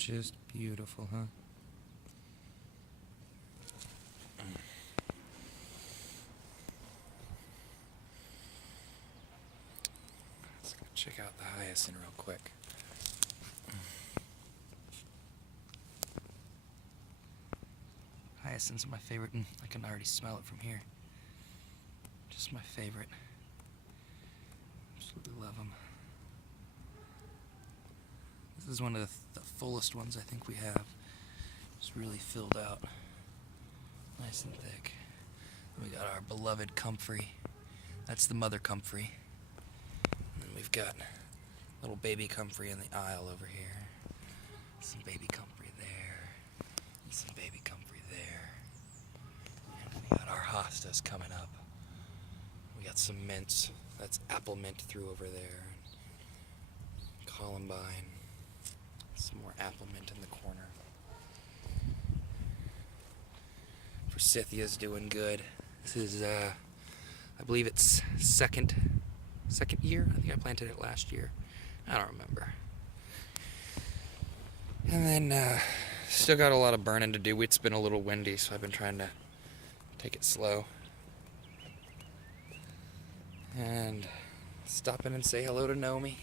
Just beautiful, huh? Let's go check out the hyacinth real quick. Hyacinths are my favorite, and I can already smell it from here. Just my favorite. Absolutely love them. This is one of the fullest ones I think we have. It's really filled out. Nice and thick. We got our beloved comfrey. That's the mother comfrey. And then we've got little baby comfrey in the aisle over here. Some baby comfrey there. And some baby comfrey there. And we got our hostas coming up. We got some mints. That's apple mint through over there. Columbine. Some more apple mint in the corner. Forsythia's doing good. This is, I believe it's second year. I think I planted it last year. I don't remember. And then, still got a lot of burning to do. It's been a little windy, so I've been trying to take it slow. And stop in and say hello to Nomi.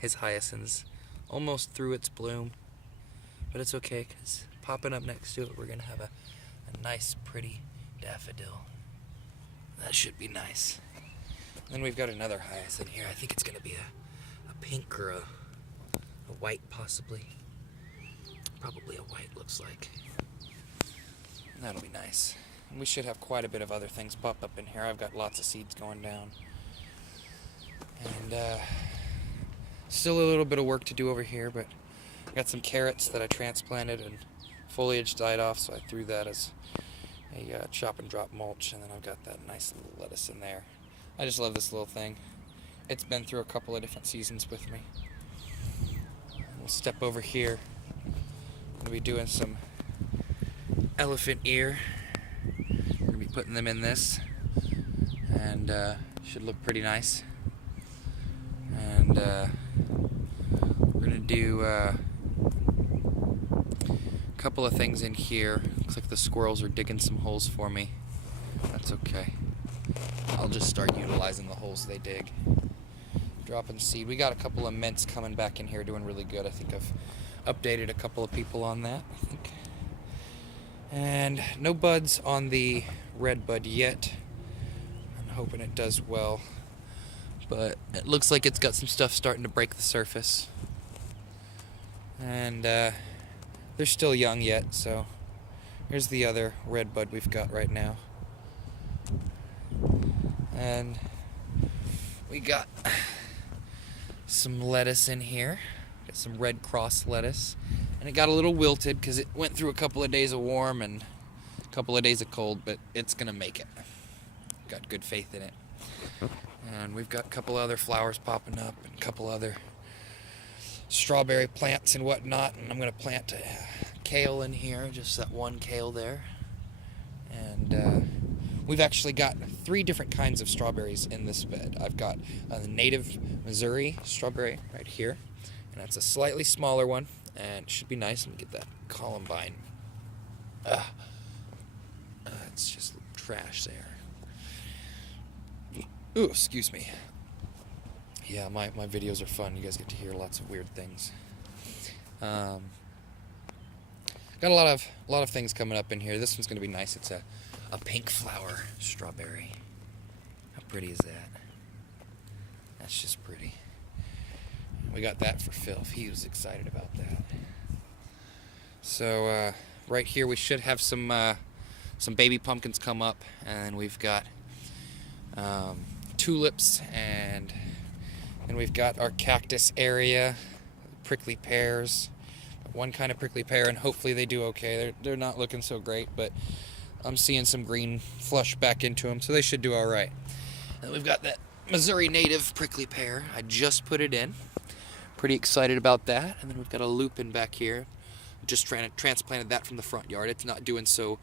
His hyacinth's almost through its bloom, but it's okay because popping up next to it, we're gonna have a nice, pretty daffodil. That should be nice. Then we've got another hyacinth here. I think it's gonna be a pink or a white, possibly. Probably a white, looks like. That'll be nice. And we should have quite a bit of other things pop up in here. I've got lots of seeds going down. And still a little bit of work to do over here, but I got some carrots that I transplanted and foliage died off, so I threw that as a chop and drop mulch, and then I've got that nice little lettuce in there. I just love this little thing. It's been through a couple of different seasons with me. We'll step over here. I'm going to be doing some elephant ear. We're going to be putting them in this, and should look pretty nice. And we're going to do a couple of things in here. Looks like the squirrels are digging some holes for me. That's okay. I'll just start utilizing the holes they dig. Dropping seed. We got a couple of mints coming back in here doing really good. I think I've updated a couple of people on that, I think. And no buds on the red bud yet. I'm hoping it does well. But it looks like it's got some stuff starting to break the surface. And they're still young yet, so here's the other red bud we've got right now. And we got some lettuce in here. Got some Red Cross lettuce. And it got a little wilted because it went through a couple of days of warm and a couple of days of cold, but it's gonna make it. Got good faith in it. And we've got a couple other flowers popping up and a couple other strawberry plants and whatnot. And I'm going to plant kale in here, just that one kale there. And we've actually got 3 different kinds of strawberries in this bed. I've got the native Missouri strawberry right here. And that's a slightly smaller one. And it should be nice. Let me get that columbine. It's just trash there. Ooh, excuse me. Yeah, my videos are fun. You guys get to hear lots of weird things. Got a lot of things coming up in here. This one's gonna be nice. It's a pink flower strawberry. How pretty is that? That's just pretty. We got that for Phil. He was excited about that. So right here we should have some baby pumpkins come up, and we've got tulips, and then we've got our cactus area, prickly pears, one kind of prickly pear, and hopefully they do okay. They're not looking so great, but I'm seeing some green flush back into them, so they should do all right. And we've got that Missouri native prickly pear. I just put it in. Pretty excited about that. And then we've got a lupin back here. Just transplanted that from the front yard. It's not doing so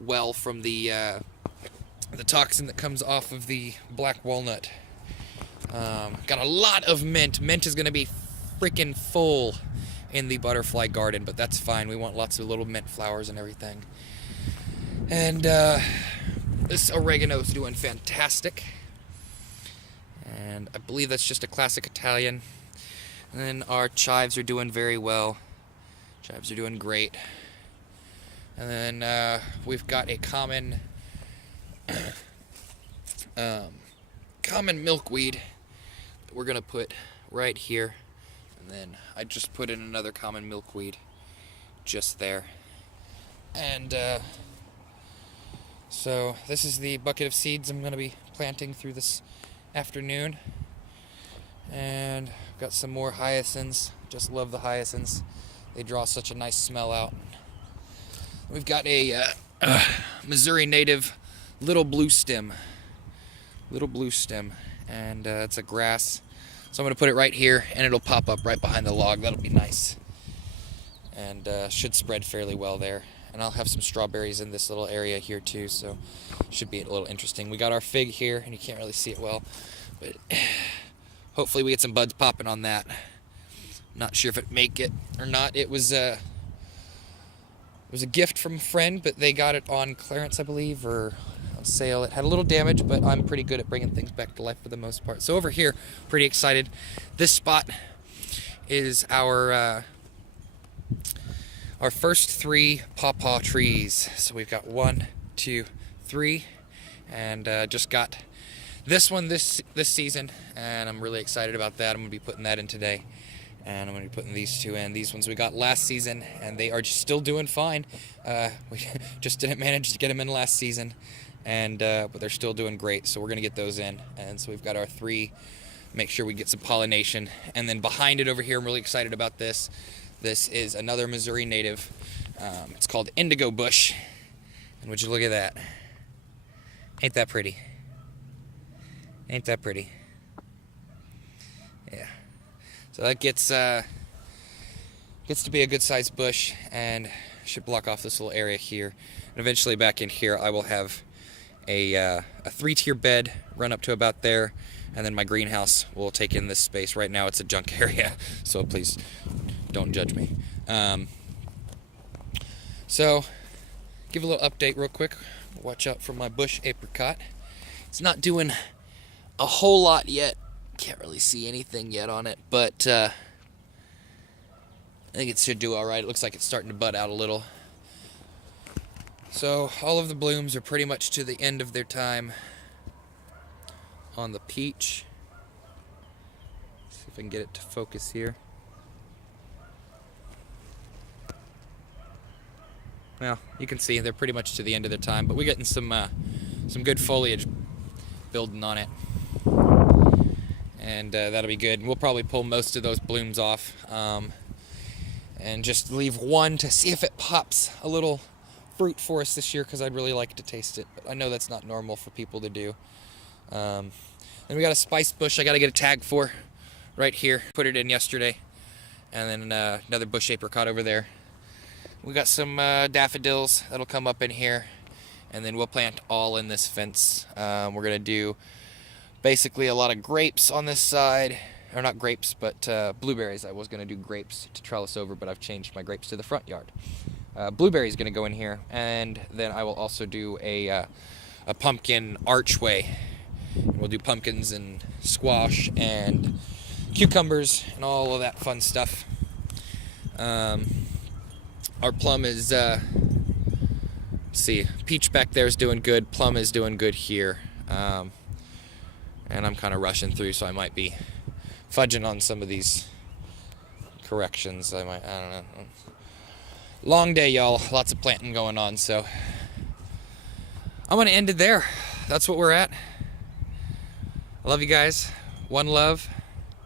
well from the toxin that comes off of the black walnut. Got a lot of mint. Mint is going to be freaking full in the butterfly garden, but that's fine. We want lots of little mint flowers and everything. And this oregano is doing fantastic. And I believe that's just a classic Italian. And then our chives are doing very well. Chives are doing great. And then we've got a common common milkweed that we're gonna put right here. And then I just put in another common milkweed just there. And so this is the bucket of seeds I'm gonna be planting through this afternoon. And I've got some more hyacinths. Just love the hyacinths. They draw such a nice smell out. We've got a Missouri native little blue stem. And it's a grass. So I'm going to put it right here, and it'll pop up right behind the log. That'll be nice. And should spread fairly well there. And I'll have some strawberries in this little area here too, so should be a little interesting. We got our fig here, and you can't really see it well, but hopefully we get some buds popping on that. Not sure if it make it or not. It was a gift from a friend, but they got it on clearance, I believe, or on sale. It had a little damage, but I'm pretty good at bringing things back to life for the most part. So over here, pretty excited. This spot is our first 3 pawpaw trees. So we've got 1, 2, 3, and just got this one this season, and I'm really excited about that. I'm gonna be putting that in today. And I'm going to be putting these 2 in. These ones we got last season, and they are still doing fine. We just didn't manage to get them in last season, and but they're still doing great, so we're going to get those in. And so we've got our 3, make sure we get some pollination. And then behind it over here, I'm really excited about this. This is another Missouri native. It's called indigo bush. And would you look at that? Ain't that pretty? Ain't that pretty? Yeah. So that gets to be a good sized bush and should block off this little area here. And eventually back in here I will have a 3-tier bed run up to about there, and then my greenhouse will take in this space. Right now it's a junk area, so please don't judge me. So give a little update real quick. Watch out for my bush apricot. It's not doing a whole lot yet. Can't really see anything yet on it, but I think it should do alright. It looks like it's starting to bud out a little. So all of the blooms are pretty much to the end of their time on the peach. See if I can get it to focus here. Well, you can see they're pretty much to the end of their time, but we're getting some good foliage building on it. And that'll be good. We'll probably pull most of those blooms off and just leave one to see if it pops a little fruit for us this year, because I'd really like to taste it. But I know that's not normal for people to do. Then we got a spice bush I got to get a tag for right here. Put it in yesterday. And then another bush apricot over there. We got some daffodils that'll come up in here. And then we'll plant all in this fence. We're going to do basically a lot of grapes on this side, or not grapes, but blueberries. I was going to do grapes to trellis over, but I've changed my grapes to the front yard. Blueberries going to go in here, and then I will also do a pumpkin archway. We'll do pumpkins and squash and cucumbers and all of that fun stuff. Our plum is, let's see, peach back there is doing good, plum is doing good here. And I'm kind of rushing through, so I might be fudging on some of these corrections. I don't know. Long day, y'all. Lots of planting going on, so I'm going to end it there. That's what we're at. I love you guys. One love.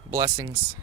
Blessings.